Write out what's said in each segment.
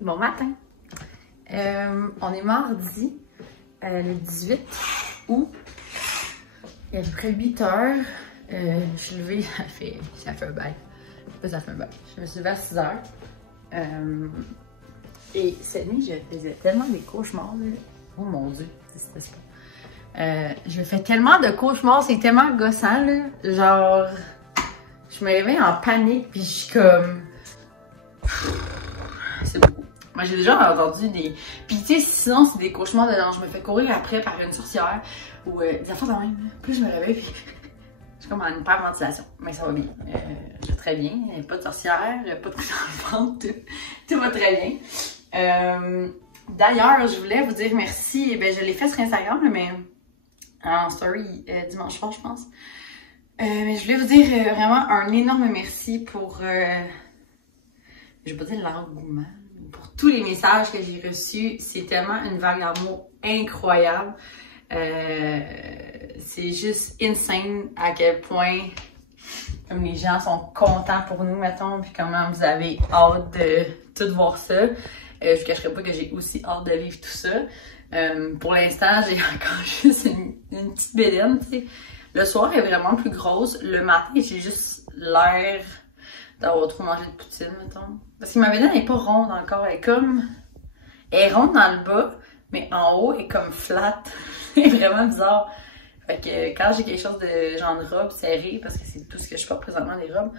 Bon matin. On est mardi, le 18 août. Il est à peu près 8 heures. Je suis levée, ça fait un bail. Ça fait un bail. Je me suis levée à 6 heures. Et cette nuit, je faisais tellement des cauchemars. Là. Oh mon Dieu, c'était ça. Je fais tellement de cauchemars, c'est tellement gossant. Là. Genre, je me réveille en panique, puis je suis comme. C'est beaucoup. Moi, j'ai déjà entendu des. Puis, tu sais, sinon, c'est des cauchemars de. Je me fais courir après par une sorcière ou des affaires de même. Plus je me réveille, puis je suis comme en hyperventilation. Mais ça va bien. Je vais très bien. Pas de sorcière, pas de coups d'enfant. Tout va très bien. D'ailleurs, je voulais vous dire merci. Ben, je l'ai fait sur Instagram, mais en story dimanche soir, je pense. Mais je voulais vous dire vraiment un énorme merci pour. Je vais pas dire l'engouement. Pour tous les messages que j'ai reçus, c'est tellement une vague d'amour incroyable. C'est juste insane à quel point comme les gens sont contents pour nous, mettons, puis comment vous avez hâte de tout voir ça. Je vous cacherai pas que j'ai aussi hâte de vivre tout ça. Pour l'instant, j'ai encore juste une petite bédaine, tu sais. Le soir est vraiment plus grosse. Le matin, j'ai juste l'air d'avoir trop mangé de poutine, mettons. Parce que ma bédaine n'est pas ronde encore. Elle est ronde dans le bas, mais en haut, elle est comme flat. C'est vraiment bizarre. Fait que quand j'ai quelque chose de genre de robe serrée, parce que c'est tout ce que je porte présentement, des robes,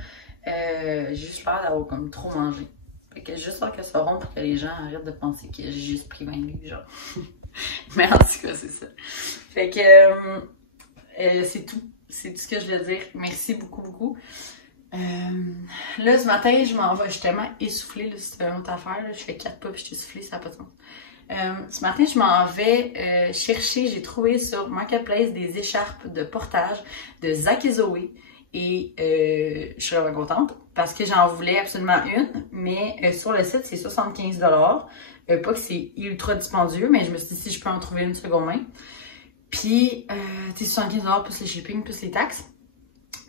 j'ai juste peur d'avoir comme trop mangé. Fait que j'ai juste peur que ça soit rond pour que les gens arrêtent de penser que j'ai juste pris 20 livres, genre. Mais en tout cas, c'est ça. Fait que c'est tout. C'est tout ce que je veux dire. Merci beaucoup, beaucoup. Là, ce matin, je m'en vais. Je suis tellement essoufflée, là, c'est une autre affaire. Là. Je fais 4 pas puis je suis essoufflée, ça n'a pas de sens. Ce matin, je m'en vais chercher, j'ai trouvé sur Marketplace des écharpes de portage de Zach et Zoé. Et je suis vraiment contente parce que j'en voulais absolument une, mais sur le site, c'est 75 $. Pas que c'est ultra dispendieux, mais je me suis dit si je peux en trouver une seconde main. Puis, tu sais, 75 $ plus les shipping, plus les taxes.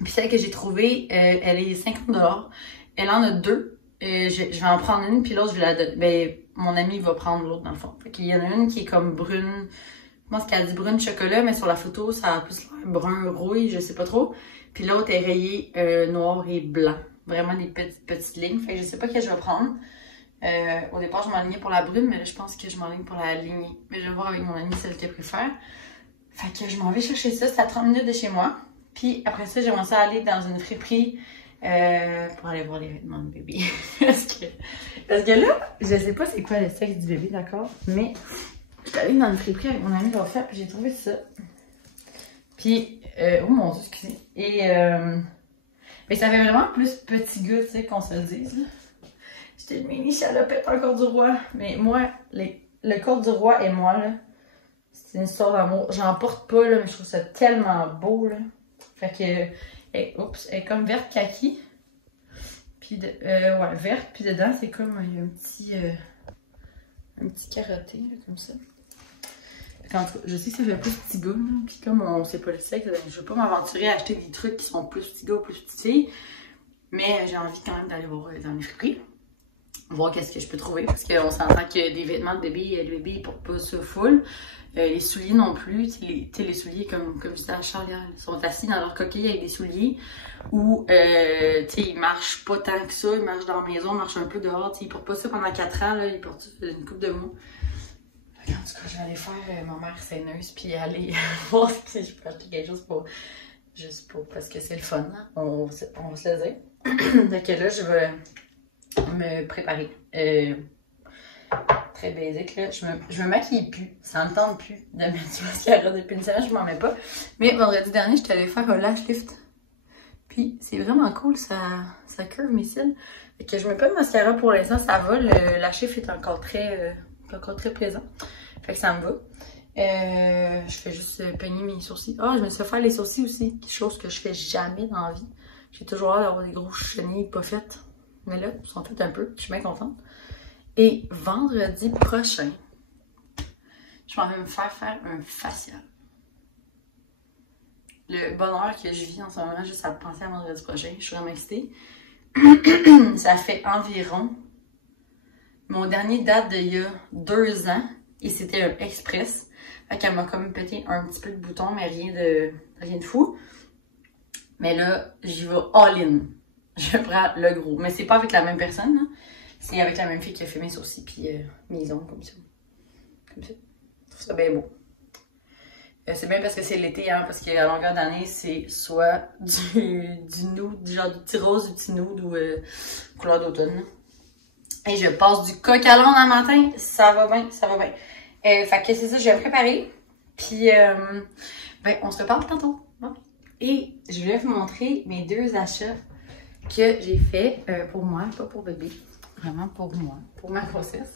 Puis celle que j'ai trouvée, elle est 50 $. Elle en a deux. Je vais en prendre une, puis l'autre, je vais la donner. Ben, mon ami va prendre l'autre dans le fond. Fait qu'il y en a une qui est comme brune. Je pense qu'elle dit brune chocolat, mais sur la photo, ça a plus l'air brun rouille, je sais pas trop. Puis l'autre est rayée noir et blanc. Vraiment des petites lignes. Fait que je sais pas quelle je vais prendre. Au départ, je m'enlignais pour la brune, mais là, je pense que je m'enligne pour la lignée. Mais je vais voir avec mon ami celle qu'elle préfère. Fait que je m'en vais chercher ça. C'est à 30 minutes de chez moi. Puis après ça, j'aimerais ça aller dans une friperie pour aller voir les vêtements de bébé. parce que là, je sais pas c'est quoi le sexe du bébé, d'accord? Mais je suis allée dans une friperie avec mon ami l'autre fois, puis j'ai trouvé ça. Puis, oh mon Dieu, excusez. Et, mais ça fait vraiment plus petit gars, tu sais, qu'on se le dise. J'étais une mini salopette encore du roi. Mais moi, le corps du roi et moi, là, c'est une histoire d'amour. J'en porte pas, là, mais je trouve ça tellement beau, là. Fait que, oups, elle est comme verte kaki. Puis, ouais, verte. Puis dedans, c'est comme un petit carotté, là, comme ça. Quand, je sais que ça fait plus petit gars, là. Puis comme on sait pas le sexe, je veux pas m'aventurer à acheter des trucs qui sont plus petits gars ou plus petites filles. Mais j'ai envie quand même d'aller voir dans les friperies. Voir qu'est-ce que je peux trouver. Parce qu'on s'entend que des vêtements de bébé, le bébé, il porte pas ça full. Les souliers non plus, tu sais, les souliers, comme je disais à Charles, ils sont assis dans leur coquille avec des souliers où, tu sais, ils marchent pas tant que ça, ils marchent dans la maison, ils marchent un peu dehors, tu sais, ils portent pas ça pendant 4 ans, là, ils portent ça une couple de mois. En tout cas, je vais aller faire ma mère saineuse, puis aller voir si je peux acheter quelque chose pour, juste pour, parce que c'est le fun, hein? On va se le dire. Donc là, je vais me préparer. Très basique, là. Je me maquille plus. Ça me tente plus de mettre du mascara depuis une semaine, je m'en mets pas. Mais vendredi dernier, j'étais allée faire un lash lift. Puis c'est vraiment cool, ça curve mes cils. Fait que je mets pas de mascara pour l'instant, ça va. Le lash lift est encore très présent. Fait que ça me va. Je fais juste peigner mes sourcils. Ah, je me suis fait faire les sourcils aussi. Chose que je fais jamais dans la vie. J'ai toujours hâte d'avoir des gros chenilles pas faites. Mais là, ils sont faites un peu. Je suis bien contente. Et vendredi prochain, je m'en vais me faire un facial. Le bonheur que je vis en ce moment, juste à penser à vendredi prochain, je suis vraiment excitée. Ça fait environ Mon dernier date d'il y a 2 ans et c'était un express. Fait qu'elle m'a comme pété un petit peu de bouton, mais rien de fou. Mais là, j'y vais all-in. Je prends le gros. Mais c'est pas avec la même personne, hein. C'est avec la même fille qui a fait mes sourcils puis mes ongles, comme ça. Comme ça. Je trouve ça bien beau. C'est bien parce que c'est l'été, hein, parce qu'à longueur d'année, c'est soit du nude, genre du petit rose, du petit nude ou couleur d'automne. Et je passe du coq à l'âne un matin, ça va bien, ça va bien. Fait que c'est ça, je vais me préparer. Puis, ben, on se reparle tantôt. Bon. Et je vais vous montrer mes 2 achats que j'ai fait pour moi, pas pour bébé. Vraiment pour moi, pour ma grossesse.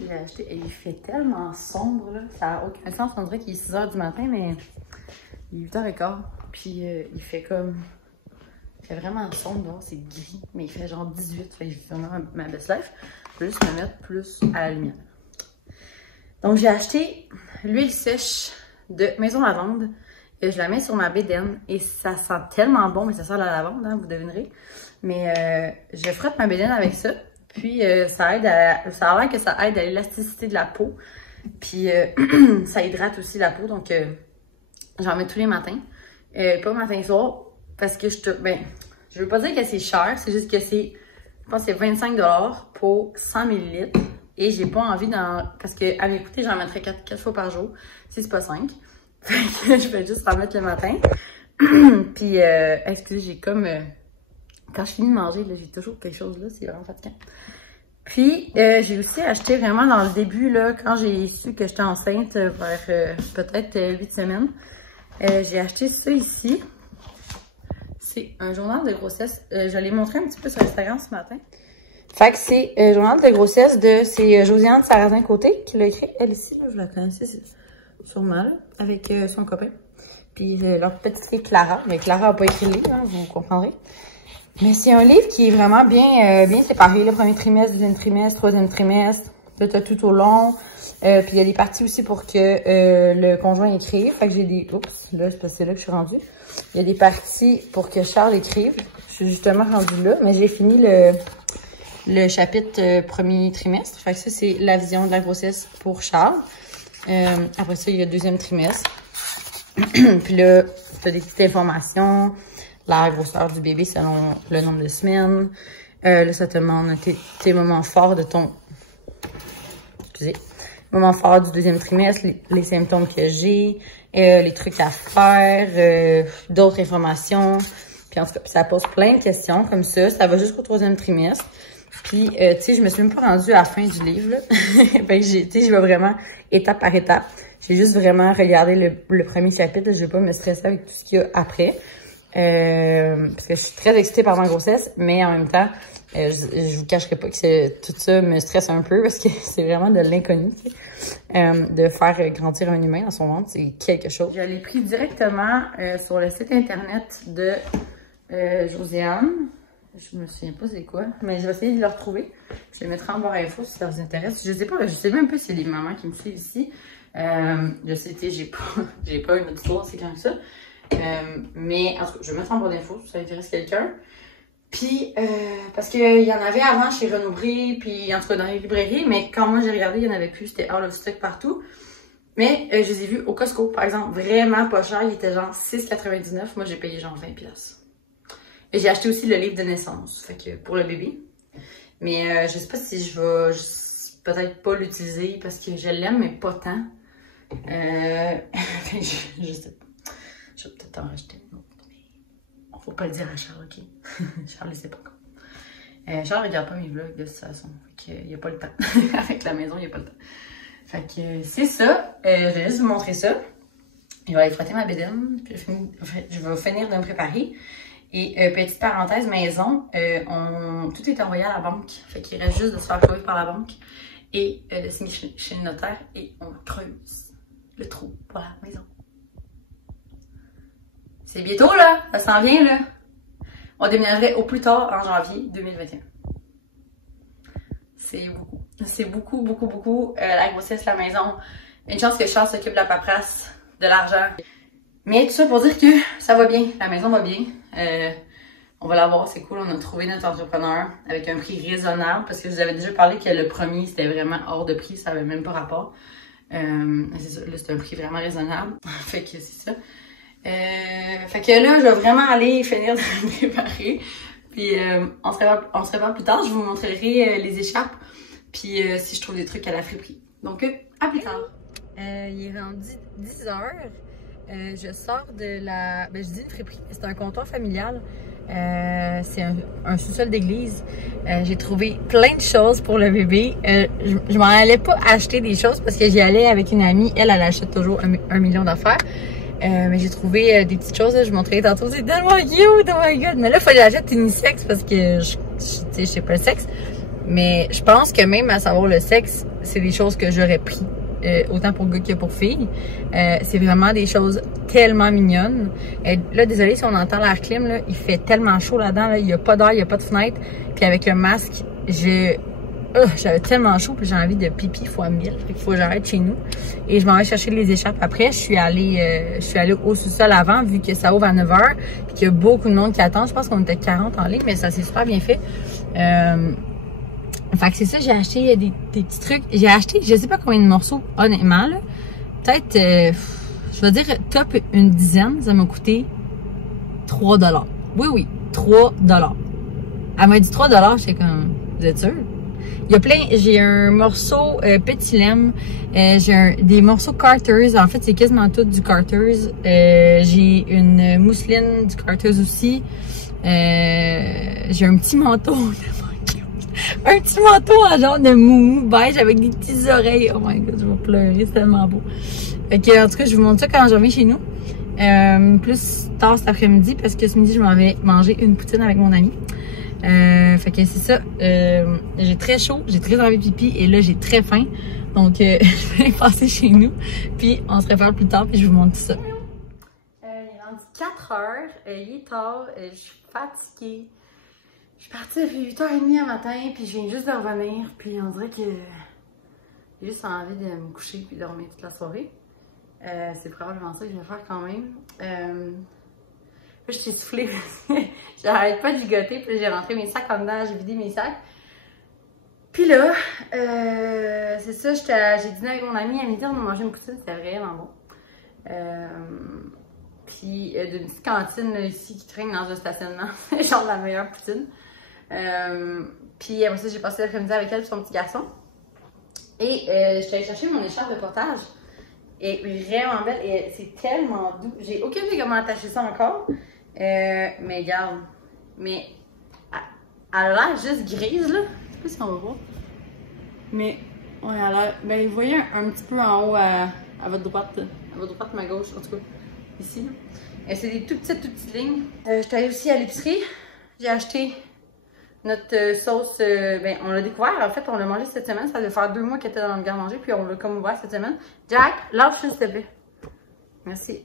J'ai acheté, et il fait tellement sombre, là. Ça n'a aucun sens. On dirait qu'il est 6 h du matin, mais il est 8 h 15. Puis il fait comme. Il fait vraiment sombre, c'est gris, mais il fait genre 18. Fait que j'ai vraiment ma best life. Je vais juste me mettre plus à la lumière. Donc j'ai acheté l'huile sèche de Maison Lavande. Et je la mets sur ma bédaine et ça sent tellement bon, mais ça sent la lavande, hein, vous devinerez. Mais je frotte ma bédaine avec ça. Puis ça a l'air que ça aide à l'élasticité de la peau. Puis ça hydrate aussi la peau. Donc j'en mets tous les matins. Pas matin et soir. Parce que je veux pas dire que c'est cher. C'est juste que je pense que c'est 25 $ pour 100 ml. Et j'ai pas envie parce que à m'écouter, j'en mettrais 4 fois par jour. Si c'est pas 5. Fait que je vais juste en mettre le matin. Puis excusez, j'ai comme... quand je finis de manger, là, j'ai toujours quelque chose là, c'est vraiment fatigant. Puis, j'ai aussi acheté vraiment dans le début, là, quand j'ai su que j'étais enceinte, vers peut-être 8 semaines, j'ai acheté ça ici. C'est un journal de grossesse. Je l'ai montré un petit peu sur Instagram ce matin. Fait que c'est un journal de grossesse c'est Josiane Sarrazin-Côté qui l'a écrit. Elle ici, là, je la connaissais sûrement, là, avec son copain. Puis leur petite fille Clara. Mais Clara n'a pas écrit le livre, hein, vous comprendrez. Mais c'est un livre qui est vraiment bien séparé. Le premier trimestre, deuxième trimestre, troisième trimestre. Là, t'as tout au long. Puis il y a des parties aussi pour que le conjoint écrive. Fait que j'ai des... Oups, là, c'est là que je suis rendue. Il y a des parties pour que Charles écrive. Je suis justement rendue là. Mais j'ai fini le chapitre premier trimestre. Fait que ça, c'est la vision de la grossesse pour Charles. Après ça, il y a le deuxième trimestre. Puis là, t'as des petites informations. La grosseur du bébé selon le nombre de semaines. Là, ça te demande tes moments forts de ton... Excusez. Moments forts du deuxième trimestre, les symptômes que j'ai, les trucs à faire, d'autres informations. Puis en tout cas, ça pose plein de questions comme ça. Ça va jusqu'au troisième trimestre. Puis, tu sais, je me suis même pas rendue à la fin du livre, là. Fait que tu sais, je vais vraiment étape par étape. J'ai juste vraiment regardé le premier chapitre. Je vais pas me stresser avec tout ce qu'il y a après. Parce que je suis très excitée par ma grossesse, mais en même temps, je vous cacherai pas que tout ça me stresse un peu parce que c'est vraiment de l'inconnu. De faire grandir un humain dans son ventre, c'est quelque chose. Je l'ai pris directement sur le site internet de Josiane. Je me souviens pas c'est quoi, mais je vais essayer de le retrouver. Je le mettrai en barre info si ça vous intéresse. Je sais pas, je sais même pas s'il y a des mamans qui me suivent ici. Je sais, tu sais, j'ai pas une auditoire si grand que ça. Mais en tout cas, je vais mettre en barre d'infos si ça intéresse quelqu'un. Puis, parce qu'il y en avait avant chez Renaud-Bré, puis en tout cas dans les librairies, mais quand moi j'ai regardé, il n'y en avait plus, c'était out of stock partout. Mais je les ai vus au Costco, par exemple, vraiment pas cher, il était genre 6,99. Moi j'ai payé genre 20$. Et j'ai acheté aussi le livre de naissance, fait que pour le bébé. Mais je sais pas si je vais peut-être pas l'utiliser parce que je l'aime, mais pas tant. Je sais pas. Je vais peut-être en racheter une autre. Mais faut pas le dire à Charles, ok? Charles, il sait pas encore. Charles regarde pas mes vlogs de toute façon. Fait qu'il n'y a pas le temps. Avec la maison, il n'y a pas le temps. Fait que c'est ça. Je vais juste vous montrer ça. Je vais aller frotter ma bédaine. Puis je vais finir de me préparer. Et petite parenthèse maison, tout est envoyé à la banque. Fait qu'il reste juste de se faire crever par la banque. Et de signer chez le notaire. Et on creuse le trou pour la maison. C'est bientôt, là. Ça s'en vient, là. On déménagerait au plus tard en janvier 2021. C'est beaucoup. C'est beaucoup, beaucoup, beaucoup. La grossesse, la maison. Une chance que Charles s'occupe de la paperasse, de l'argent. Mais tout ça pour dire que ça va bien. La maison va bien. On va la voir, c'est cool. On a trouvé notre entrepreneur avec un prix raisonnable parce que je vous avais déjà parlé que le premier, c'était vraiment hors de prix, ça avait même pas rapport. C'est ça, là, c'est un prix vraiment raisonnable. Fait que c'est ça. Fait que là, je vais vraiment aller finir de me préparer. Puis on se revoit plus tard. Je vous montrerai les écharpes. Puis si je trouve des trucs à la friperie. Donc, à plus tard. Il est rendu 10 heures. Je sors de la... Ben, je dis une friperie, mais c'est un comptoir familial. C'est un sous-sol d'église. J'ai trouvé plein de choses pour le bébé. Je m'en allais pas acheter des choses parce que j'y allais avec une amie. Elle achète toujours un million d'affaires. Mais j'ai trouvé des petites choses, là, je montrais tantôt, c'est tellement cute, oh my god! Mais là, il faut que j'achète unisexe parce que je sais pas le sexe. Mais je pense que même à savoir le sexe, c'est des choses que j'aurais pris, autant pour gars que pour filles. C'est vraiment des choses tellement mignonnes. Là, désolé si on entend l'air clim, là, il fait tellement chaud là-dedans, là, il n'y a pas d'air, il n'y a pas de fenêtre. Puis avec le masque, j'avais tellement chaud, puis j'ai envie de pipi fois 1000. Fait qu'il faut que j'arrête chez nous. Et je m'en vais chercher les écharpes après. Je suis allée au sous-sol avant, vu que ça ouvre à 9 h, puis qu'il y a beaucoup de monde qui attend. Je pense qu'on était 40 en ligne, mais ça s'est super bien fait. Fait que c'est ça, j'ai acheté des petits trucs. J'ai acheté, je sais pas combien de morceaux, honnêtement, là. Peut-être, je vais dire top une dizaine. Ça m'a coûté 3 $. Oui, 3 $. Elle m'a dit 3 $, j'étais comme, vous êtes sûr? Il y a plein, j'ai un morceau Petit Lem, j'ai des morceaux Carter's, en fait c'est quasiment tout du Carter's, j'ai une mousseline du Carter's aussi, j'ai un petit manteau, un petit manteau en genre de moumou beige avec des petites oreilles, oh my god je vais pleurer, c'est tellement beau. Ok, en tout cas je vous montre ça quand je reviens chez nous, plus tard cet après-midi parce que ce midi je m'en vais manger une poutine avec mon ami. Fait que c'est ça, j'ai très chaud, j'ai très envie de pipi et là j'ai très faim, donc je vais passer chez nous, puis on se reparle plus tard puis je vous montre tout ça. Il est rendu 4 h, il est tard, je suis fatiguée, je suis partie depuis 8 h 30 le matin puis je viens juste de revenir puis on dirait que j'ai juste envie de me coucher puis dormir toute la soirée. C'est probablement ça que je vais faire quand même. Là, je t'ai soufflé parce que j'arrête pas de gigoter. Puis j'ai rentré mes sacs en dedans, j'ai vidé mes sacs. Puis là, c'est ça, j'ai dîné avec mon ami à midi, on a mangé une poutine, c'était vraiment bon. Puis d'une petite cantine là, ici qui traîne dans un stationnement, c'est genre la meilleure poutine. Puis après ça, j'ai passé l'après-midi avec elle et son petit garçon. Et je suis allée chercher mon écharpe de portage. Elle est vraiment belle et c'est tellement doux. J'ai aucune idée comment attacher ça encore. Mais regarde, mais elle a l'air juste grise là. Je sais pas si on va voir. Mais ouais, elle a l'air. Ben vous voyez un petit peu en haut à votre droite, ma gauche, en tout cas, ici. C'est des tout petites lignes. J'étais allée aussi à l'épicerie. J'ai acheté notre sauce. Ben on l'a découvert. En fait, on l'a mangé cette semaine. Ça devait faire 2 mois qu'elle était dans le garde-manger, puis on l'a comme ouvert cette semaine. Jack, lâche s'il te plaît. Merci.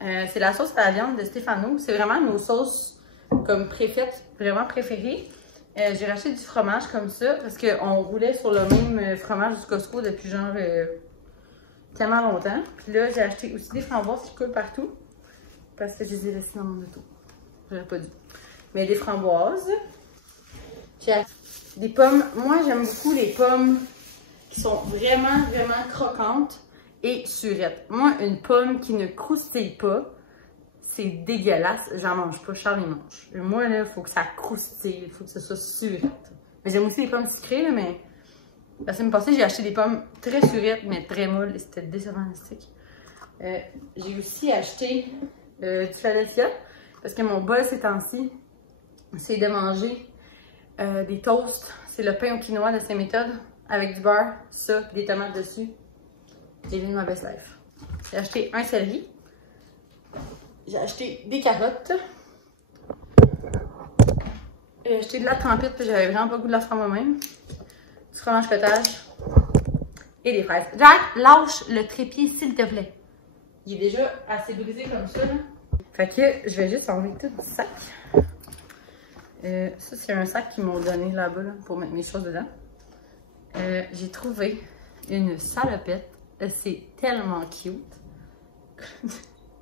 C'est la sauce à la viande de Stéphano. C'est vraiment nos sauces comme préfaites, vraiment préférées. J'ai racheté du fromage comme ça parce qu'on roulait sur le même fromage du Costco depuis genre tellement longtemps. Puis là, j'ai acheté aussi des framboises qui coulent partout parce que je les ai laissées dans mon auto. J'aurais pas dû. Mais des framboises. J'ai acheté des pommes. Moi, j'aime beaucoup les pommes qui sont vraiment croquantes et surettes. Moi, une pomme qui ne croustille pas, c'est dégueulasse. J'en mange pas, Charles les mange. Et moi, là, il faut que ça croustille, il faut que ce soit surette. Mais j'aime aussi les pommes sucrées, là, mais la semaine passée, j'ai acheté des pommes très surettes, mais très molles, et c'était décevant le stick. J'ai aussi acheté du Philadelphia, parce que mon bol ces temps-ci, c'est de manger des toasts. C'est le pain au quinoa de ces méthodes, avec du beurre, ça, des tomates dessus. J'ai vu de ma best life. J'ai acheté un céleri. J'ai acheté des carottes. J'ai acheté de la trempette, puis j'avais vraiment pas le goût de la faire moi-même. Du fromage cottage. Et des fraises. Jack, lâche le trépied, s'il te plaît. Il est déjà assez brisé comme ça, là. Fait que je vais juste enlever tout le sac. Ça, c'est un sac qu'ils m'ont donné là-bas, là, pour mettre mes choses dedans. J'ai trouvé une salopette. C'est tellement cute.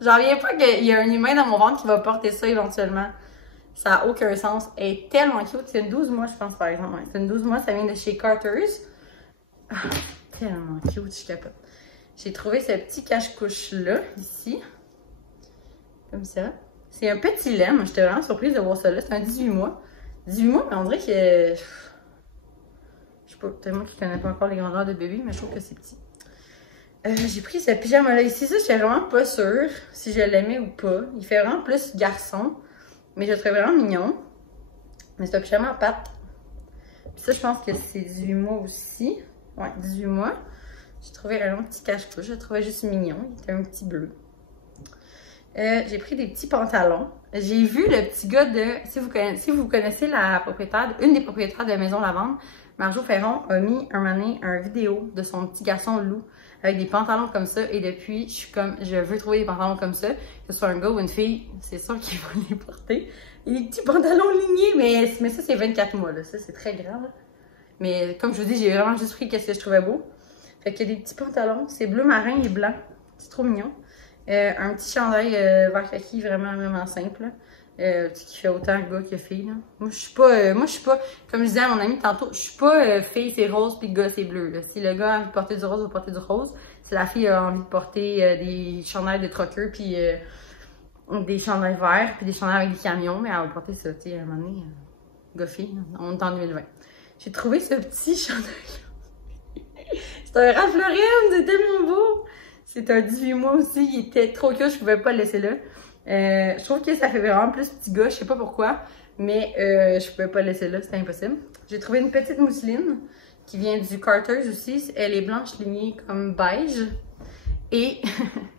J'en reviens pas qu'il y a un humain dans mon ventre qui va porter ça éventuellement. Ça n'a aucun sens. Elle est tellement cute. C'est une 12 mois, je pense, par exemple. Ouais, c'est une 12 mois, ça vient de chez Carter's. Ah, tellement cute, je capote. J'ai trouvé ce petit cache-couche-là, ici. Comme ça. C'est un petit lemme. J'étais vraiment surprise de voir ça là. C'est un 18 mois. 18 mois, mais on dirait que... Je sais pas, peut-être moi qui connais pas encore les grandeurs de bébé, mais je trouve que c'est petit. J'ai pris ce pyjama-là ici. Ça, j'étais vraiment pas sûre si je l'aimais ou pas. Il fait vraiment plus garçon. Mais je le trouvais vraiment mignon. Mais c'est un pyjama à pattes. Puis ça, je pense que c'est 18 mois aussi. Ouais, 18 mois. J'ai trouvé un long petit cache-couche. Je le trouvais juste mignon. Il était un petit bleu. J'ai pris des petits pantalons. J'ai vu le petit gars de... Si vous connaissez la propriétaire, une des propriétaires de la Maison Lavande, Marjo Ferron a mis un moment donné une vidéo de son petit garçon Lou avec des pantalons comme ça. Et depuis, je suis comme, je veux trouver des pantalons comme ça. Que ce soit un gars ou une fille, c'est sûr qu'ils vont les porter. Et des petits pantalons lignés, mais ça, c'est 24 mois, là. Ça, c'est très grand, là. Mais comme je vous dis, j'ai vraiment juste pris ce que je trouvais beau. Fait qu'il y a des petits pantalons. C'est bleu marin et blanc. C'est trop mignon. Un petit chandail vert kaki, vraiment, vraiment simple, là. Qui fait autant gars que fille, là. Moi, je suis pas, comme je disais à mon ami tantôt, je suis pas fille, c'est rose, puis gars, c'est bleu, là. Si le gars a envie de porter du rose, il va porter du rose. Si la fille a envie de porter des chandails de trucker, puis des chandails verts, puis des chandails avec des camions, mais elle va porter ça, tu sais, à un moment donné, gars-fille, on est en 2020. J'ai trouvé ce petit chandail-là. C'est un Ralph Lauren, c'est tellement beau! C'est un 18 mois aussi, il était trop cute, je pouvais pas le laisser là. Je trouve que ça fait vraiment plus petit gars, je sais pas pourquoi, mais je pouvais pas le laisser là, c'était impossible. J'ai trouvé une petite mousseline qui vient du Carter's aussi. Elle est blanche lignée comme beige. Et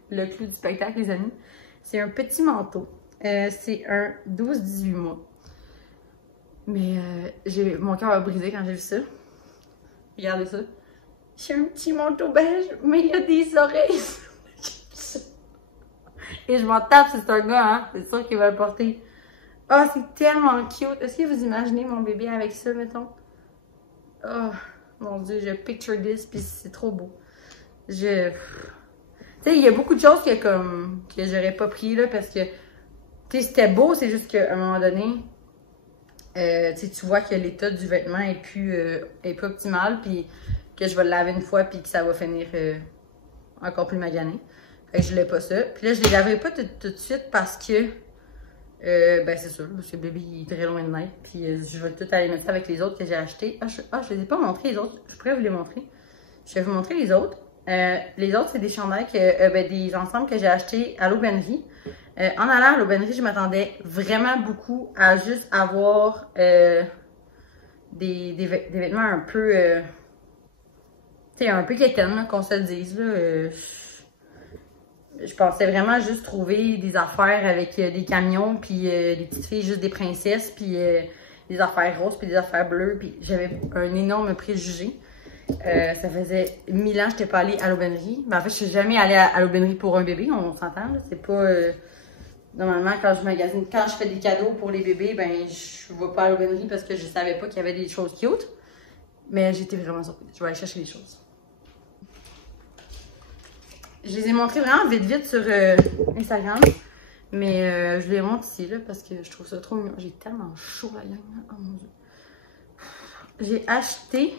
le clou du spectacle, les amis, c'est un petit manteau. C'est un 12-18 mois. Mais mon cœur a brisé quand j'ai vu ça. Regardez ça. J'ai un petit manteau beige, mais il y a des oreilles. Et je m'en tape, c'est un gars, hein. C'est sûr qu'il va le porter. Oh, c'est tellement cute. Est-ce que vous imaginez mon bébé avec ça, mettons? Oh, mon Dieu, je picture this, puis c'est trop beau. Tu sais, il y a beaucoup de choses que j'aurais pas pris, là, parce que, tu sais, c'était beau, c'est juste qu'à un moment donné, tu vois que l'état du vêtement est plus optimal, puis que je vais le laver une fois, puis que ça va finir encore plus magané. Fait que je voulais pas ça. Puis là, je les laverai pas tout de suite parce que, ben c'est sûr, parce que le bébé il est très loin de naître. Puis je vais tout aller mettre ça avec les autres que j'ai achetés. Je les ai pas montrés les autres. Je pourrais vous les montrer. Je vais vous montrer les autres. Les autres, c'est des chandails, des ensembles que j'ai achetés à l'aubainerie. En allant à l'aubainerie, je m'attendais vraiment beaucoup à juste avoir des vêtements un peu, tu sais, un peu quétaines, qu'on se le dise, là. Je pensais vraiment juste trouver des affaires avec des camions, puis des petites filles, juste des princesses, puis des affaires roses, puis des affaires bleues, puis j'avais un énorme préjugé. Ça faisait 1000 ans que je n'étais pas allée à l'aubainerie. Ben, en fait, je suis jamais allée à l'aubainerie pour un bébé, on s'entend. C'est pas... normalement, quand je fais des cadeaux pour les bébés, ben je ne vais pas à l'aubainerie parce que je savais pas qu'il y avait des choses cute. Mais j'étais vraiment surprise. Je vais aller chercher les choses. Je les ai montrés vraiment vite sur Instagram. Mais je les montre ici là, parce que je trouve ça trop mignon. J'ai tellement chaud la gang. Oh mon Dieu. J'ai acheté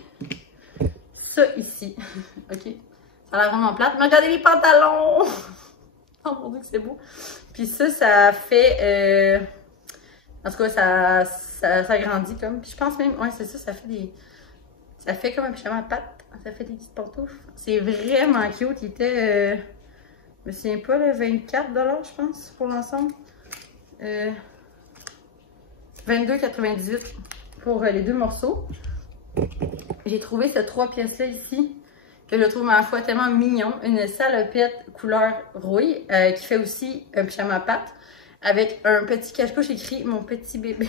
ça ici. OK? Ça a l'air vraiment plate. Mais regardez les pantalons! Oh mon Dieu que c'est beau. Puis ça fait... en tout cas, ça grandit comme. Puis je pense même... Ouais, c'est ça, ça fait des... Ça fait comme un pyjama à pattes. Ça fait des petites pantoufles. C'est vraiment cute. Il était... je me souviens pas, là, 24 $, je pense, pour l'ensemble. 22,98 pour les deux morceaux. J'ai trouvé ces 3 pièces-là ici, que je trouve à la fois tellement mignon. Une salopette couleur rouille, qui fait aussi un pyjama à pattes, avec un petit cache-couche écrit « Mon petit bébé ».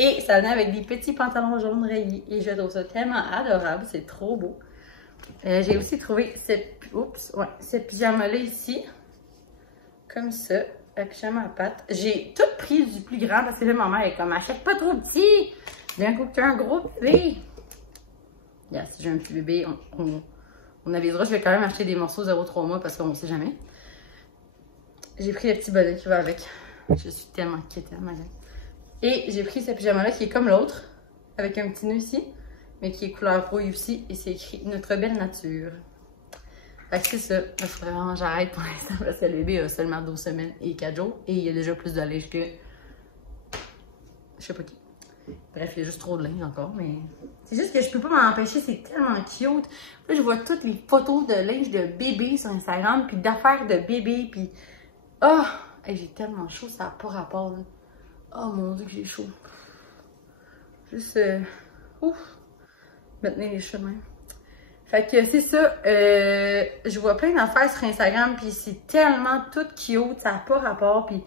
Et ça venait avec des petits pantalons jaunes rayés. Et je trouve ça tellement adorable, c'est trop beau. J'ai aussi trouvé ce pyjama-là ici, comme ça, un pyjama à pattes. J'ai tout pris du plus grand parce que là, ma mère est comme, achète pas trop petit, d'un coup que tu as un gros bébé. Yeah, si j'ai un petit bébé, on avisera. Je vais quand même acheter des morceaux 0,3 mois parce qu'on ne sait jamais. J'ai pris le petit bonnet qui va avec. Je suis tellement quétaine, ma gueule. Et j'ai pris ce pyjama-là qui est comme l'autre, avec un petit nœud ici, mais qui est couleur rouille aussi, et c'est écrit Notre belle nature. Fait que c'est ça. Il faudrait vraiment que j'arrête pour l'instant parce que le bébé a seulement 12 semaines et 4 jours, et il y a déjà plus de linge que. Je sais pas qui. Bref, il y a juste trop de linge encore, mais. C'est juste que je peux pas m'en empêcher, c'est tellement cute. Là, je vois toutes les photos de linge de bébé sur Instagram, puis d'affaires de bébé, puis. Oh! Hey, j'ai tellement chaud, ça n'a pas rapport, là. Oh mon dieu que j'ai chaud. Juste, ouf, me tenir les cheveux même. Fait que c'est ça, je vois plein d'affaires sur Instagram, puis c'est tellement tout cute, ça n'a pas rapport, puis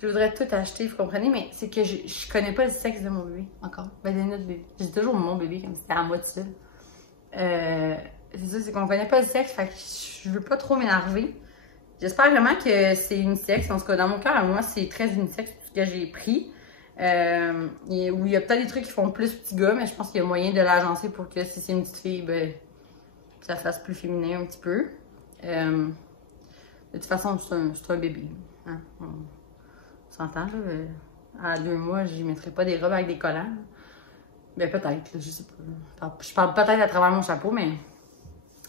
je voudrais tout acheter, vous comprenez, mais c'est que je connais pas le sexe de mon bébé, encore. Ben, de notre bébé. Je dis toujours mon bébé, comme si c'était à moi de ça. C'est ça, c'est qu'on connaît pas le sexe, fait que je veux pas trop m'énerver. J'espère vraiment que c'est unisexe. En tout cas, dans mon cœur, à moi, c'est très unisexe tout ce que j'ai pris. Où il y a peut-être des trucs qui font plus petit gars, mais je pense qu'il y a moyen de l'agencer pour que si c'est une petite fille, ben, ça fasse plus féminin un petit peu. De toute façon, c'est un bébé. Hein? On s'entend, là. À 2 mois, je mettrai pas des robes avec des collants. Ben, peut-être, je sais pas. Je parle peut-être à travers mon chapeau, mais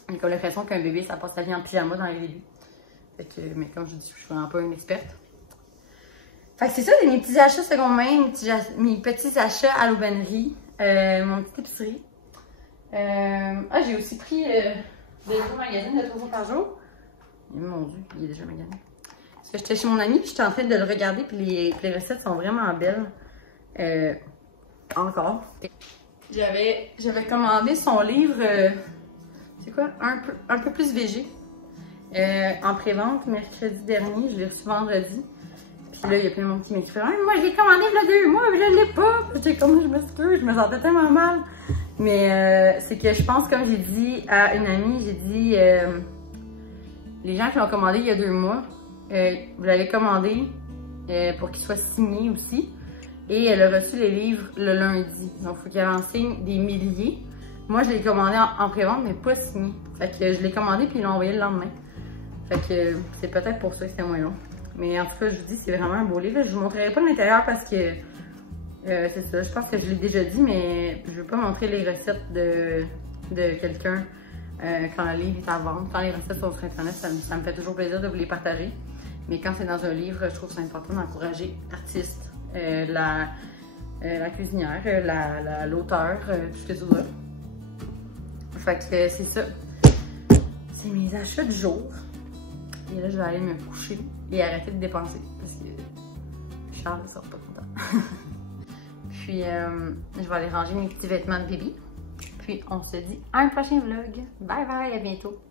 j'ai comme l'impression qu'un bébé, ça passe sa vie en pyjama dans les débuts. Fait que, mais comme je dis, je suis vraiment pas une experte. Fait que c'est ça, c'est mes petits achats seconde main, mes petits achats à l'aubainerie, mon petite épicerie. J'ai aussi pris des gros magazines de 3 fois par jour. Et mon dieu, il est déjà magasiné. Parce que j'étais chez mon ami, puis j'étais en train de le regarder, puis les recettes sont vraiment belles. Encore. J'avais commandé son livre, c'est quoi, un peu plus végé. En pré-vente mercredi dernier, je l'ai reçu vendredi. Puis là, il y a plein de monde qui m'écrit « Moi, je l'ai commandé il y a 2 mois, mais je ne l'ai pas! » J'étais comme « Je m'excuse, je me sentais tellement mal. » Mais c'est que je pense, comme j'ai dit à une amie, j'ai dit les gens qui l'ont commandé il y a 2 mois, vous l'avez commandé pour qu'il soit signé aussi. Et elle a reçu les livres le lundi. Donc, il faut qu'elle en signe des milliers. Moi, je l'ai commandé en pré-vente, mais pas signé. Fait que je l'ai commandé puis ils l'ont envoyé le lendemain. Fait que c'est peut-être pour ça que c'était moins long. Mais en tout cas, je vous dis, c'est vraiment un beau livre. Je vous montrerai pas l'intérieur parce que c'est ça. Je pense que je l'ai déjà dit, mais je veux pas montrer les recettes de quelqu'un quand le livre est à vendre. Quand les recettes sont sur Internet, ça me fait toujours plaisir de vous les partager. Mais quand c'est dans un livre, je trouve que c'est important d'encourager l'artiste, la cuisinière, l'auteur, tout ce que tu veux. Fait que c'est ça. C'est mes achats du jour. Et là, je vais aller me coucher et arrêter de dépenser parce que Charles ne sera pas content. Puis, je vais aller ranger mes petits vêtements de bébé. Puis, on se dit à un prochain vlog. Bye bye, à bientôt.